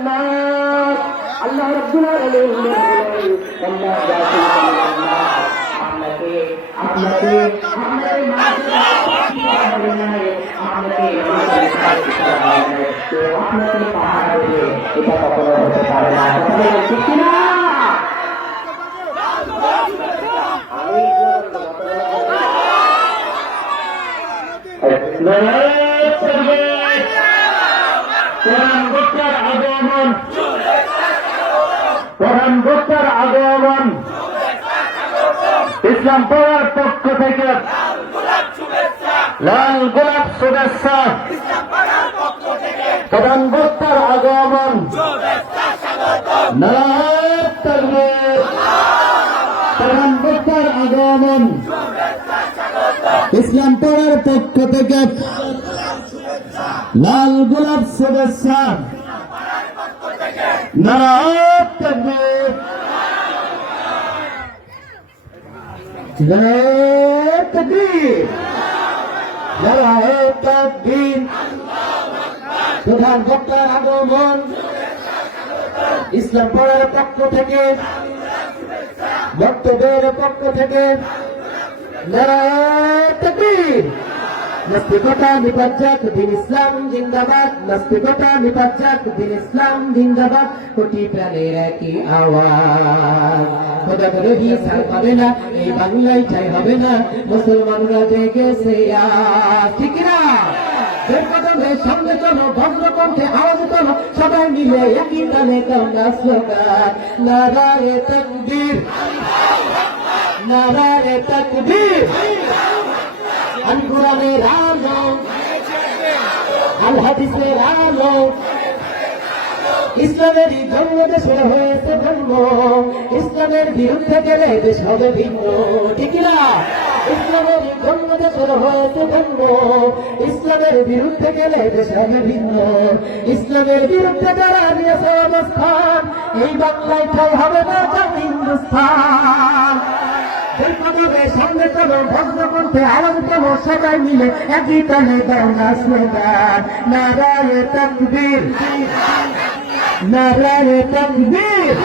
الناس আল্লাহ রাব্বুল আলামিন বলেন আল্লাহ জাতি আপনাকে আপনাকে আপনার মাঝে আপনাকে আপনাকে পাহাড়ে এটা কখনো হতে পারে না ঠিক না প্রধান বক্তার আগমন ইসলাম পড়ার পক্ষ থেকে লাল গোলাপ শুভেচ্ছা প্রধান বক্তার আগমন নারায়ে তাকবীর প্রধান বক্তার আগমন ইসলাম পড়ার পক্ষ থেকে লাল গোলাপ শুভেচ্ছা নারায়ে তাকবীর নারায়ে তাকবীর নারায়ে তাকবীর প্রধান বক্তার আগমন ইসলাম পড়ার পক্ষ থেকে বক্তব্যের পক্ষ থেকে নারায়ে তাকবীর নাস্তিকতা নিপাজ্জাক দিন ইসলাম জিন্দাবাদ নাস্তিকতা নিপাজ্জাক দিন ইসলাম জিন্দাবাদ কোটি প্রাণের একই আওয়াজ খোদা করে দিয়ে ছাড় পাবে না এই বাংলায় ঠাই হবে না মুসলমানরা জেগেছে আজ ঠিক না সঙ্গে চলো ভদ্র কণ্ঠে আওয়াজ তোলো সবাই মিলে একই তালে কান্না স্লোগান নারায়ে তাকবীর নারায়ে তাকবীর আল কোরআনের আলো আল হাদিসের আলো ইসলামের জন্ম দেশে হয়েছে জন্ম ইসলামের বিরুদ্ধে গেলে দেশ হবে ভিন্ন ঠিক না ইসলামের জন্ম দেশে হয়েছে জন্ম ইসলামের বিরুদ্ধে গেলে দেশ হবে ভিন্ন ইসলামের বিরুদ্ধে যারা নিয়েছে অবস্থান এই বাংলায় ঠাই হবে না হিন্দুস্তান সঙ্গে চলো ভদ্র কণ্ঠে আওয়াজ তোলো সবাই মিলে একই তালে দাও না স্লোগান নারায়ে তাকবীর নারায়ে তাকবীর